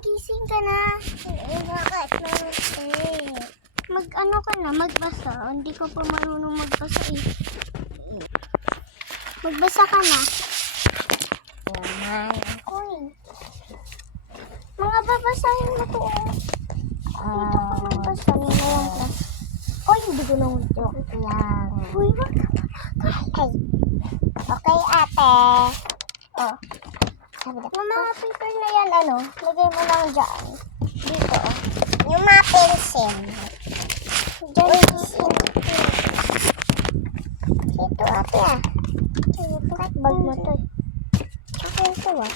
gising ka na. Mag-ano ka na, magbasa. Hindi ka pa marunong magbasa eh. Magbasa ka na. Naman ako eh. Mga babasahin mo to. Dito ka magbasa. Nila yung class. Oy, hindi ko nang joke Lang. Uy, wag ka Okay. Okay, ate. Oh. Sabi na. Yung mga paper na yan, ano, lagay mo lang dyan. Dito, oh. Yung mga pencil. Dyan, Ito, ate ah. Kahit bag mo to eh. Okay ito ah.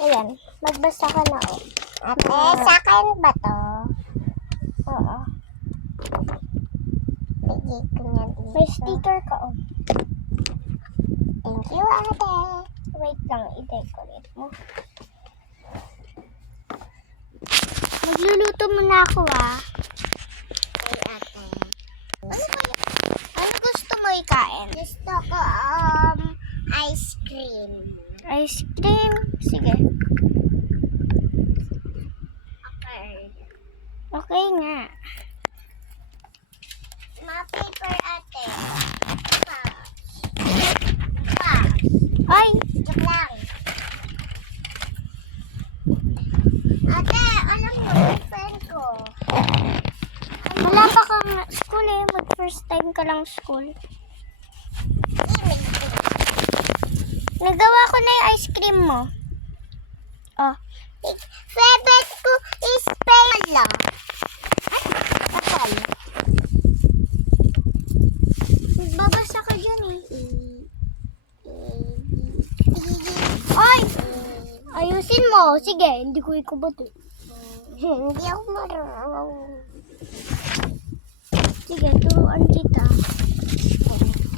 Ayan, magbasa ka na oh. Ate, sa akin ba to? Oo. Bigay ko niya dito. May sticker ka oh. Thank you, ate. Wait lang, i-decorate mo. Magluluto muna ako ah. Okay, ate. Ano gusto mo ikain? Gusto ko, ice cream. Ice cream? Sige. Okay. Okay nga. Mga paper, ate. Ay! Joke lang. Ate, alam mo, yung friend ko. Wala pa kang school eh. Mag-first time ka lang school. Nagawa ko na yung ice cream mo. Oh. Favorite ko is pala. Kapal. Babasa ka dyan eh. Ay! Ayusin mo. Sige, hindi ko ikubot eh. Hindi ako marunong. Sige, turuan kita.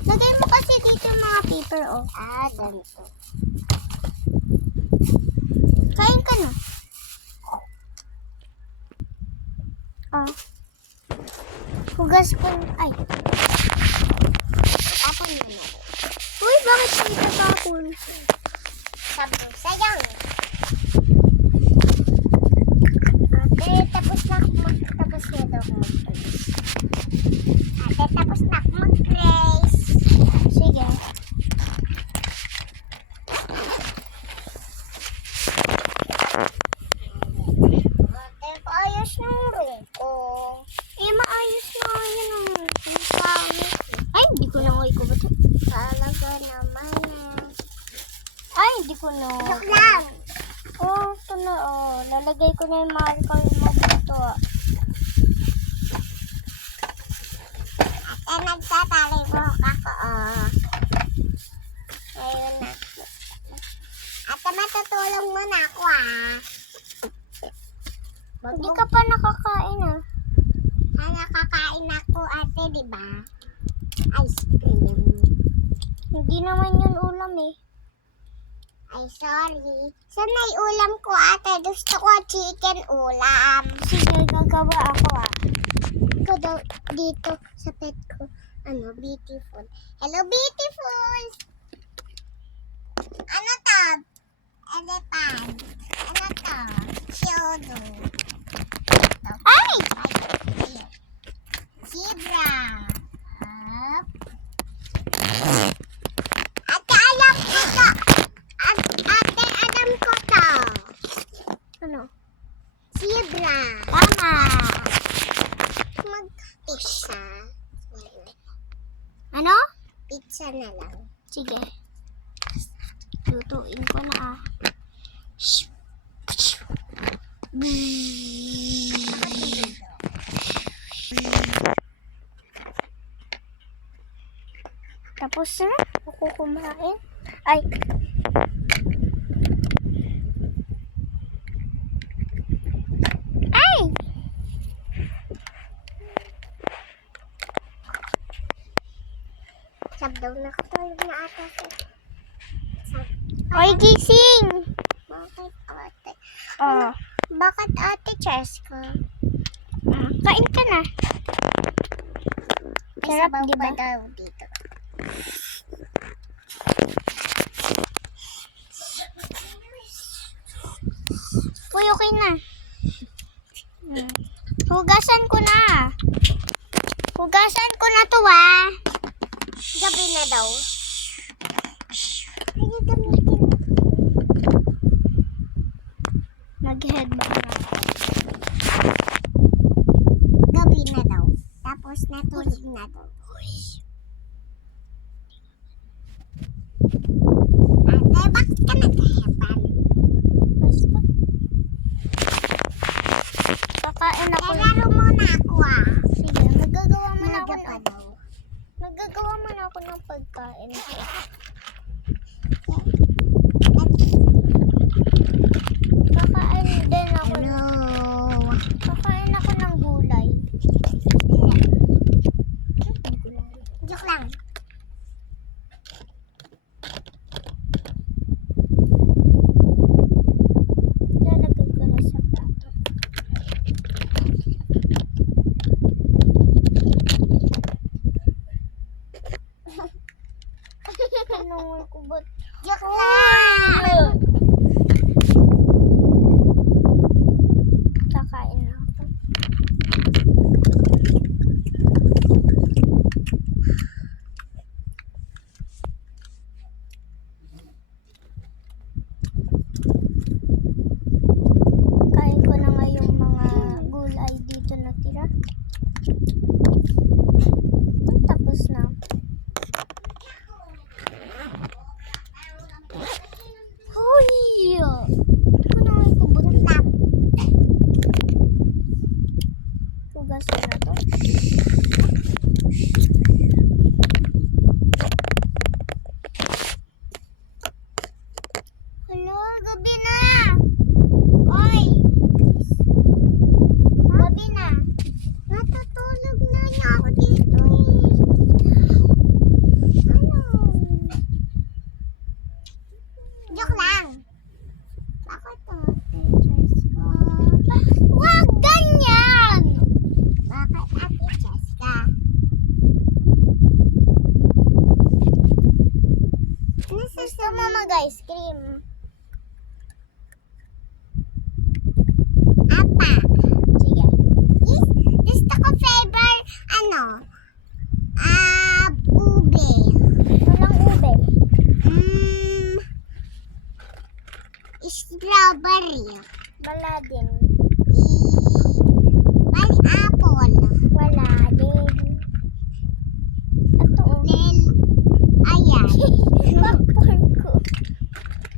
Lagay mo kasi dito yung mga paper oh. Ganito. Kain ka na. Ah. Hugas ko. Ay. Tapon mo na. Uy, bakit hindi ka tapon? Sabi ko, sayang. Ate, tapos na ako tapos na daw ako mag-trace. Ate, tapos na ako mag-trace. Sige. Ate, ayos na yung room ko. Eh, maayos na yun ang pangit. Ay, hindi ko na ko ikubot. Talaga naman Ay, hindi ko na. Joke lang. Oh, ito na oh. Lalagay ko na yung marker mo dito ah. Ate, nagtatalibok ako, Ngayon na. Ate, matutulong muna ako, Hindi ka pa nakakain ah. Nakakain ako, ate, di ba? Ice cream. Hindi naman yun ulam eh. Ay, sorry. Saan na yung ulam ko, ate? Gusto ko chicken ulam. Sige, gagawa ako ah. Ikaw daw dito sa pet ko. Beautiful. Hello, beautiful! Ano to? Elephant. Ano to? Shodo. Ay! Zebra. Up. Ate, alam ko to. Ate, alam ko to. Ano? Zebra. Tama! Mag-pizza. Ano? Pizza na lang. Sige. Lutuin ko na ah. Tapos na? Ako kumain. Ay! Ay! Sabdaw na katulog na ata ko. Ay, gising! Bakit ate? Oh. Bakit ate Cheska? Kain ka na. May Sarap, sabaw di ba? pa daw dito. Uy, okay na. dalawa. Gabi na daw. Kaya gamitin. Nag-headbang na ako. Gabi na daw. Tapos natulog na daw. Ate, bakit ka nag-headbang? Basta. Kakain ako. Laro muna ako ah. Sige, magagawa man ako Maga pa ng... daw. Magagawa man ako ng pagkain. Kakain din ako. Hello. Kakain ako ng gulay. Joke lang. Lalagay ko na sa plato. Tanungan ko ba't Joke lang. kakain na ako? Kain ko na nga yung mga gulay dito natira. Tapos na. Hoy! Ano ko bunot lang? Hugasin na to. Hello, gabi na! Oy! Gabi na! Natutulog na niya ako dito eh. Ano? Joke lang. Bakit to? Teachers ko. Wag ganyan! Bakit ate Jessica? Gusto mo mag-ice cream? Apa? Sige. Gusto ko flavor, ube. Walang ube. Strawberry. Wala din. Pineapple. Wala din. Ito oh. Ayan. Popcorn ko.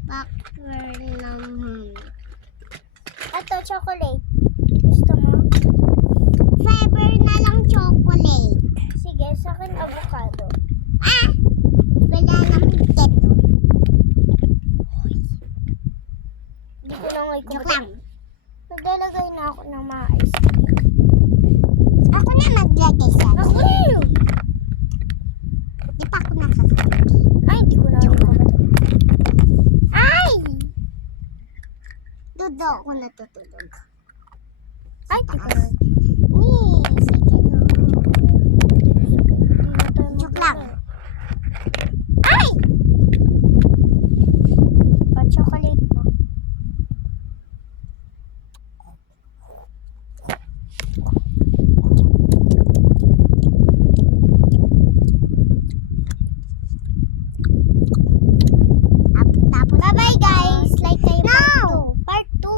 Popcorn naman. Ito chocolate. Gusto mo? Flavor na lang chocolate. Sige, sa akin avocado. Wala naman dito. Hindi ko na ngayon Joke lang. Maglalagay na ako ng mga ice cream. Ako na maglagay sa Ako! Di pa ako nakasabi. Ay, hindi ko na rin Ay! Dudo ako natutulog. Ay, hindi ko na. Sige do. Joke lang. Ay! Pa-chocolate mo. Tapos Bye-bye guys! Like kayo No! part 2.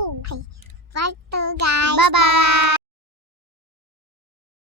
Part 2 guys. Bye-bye!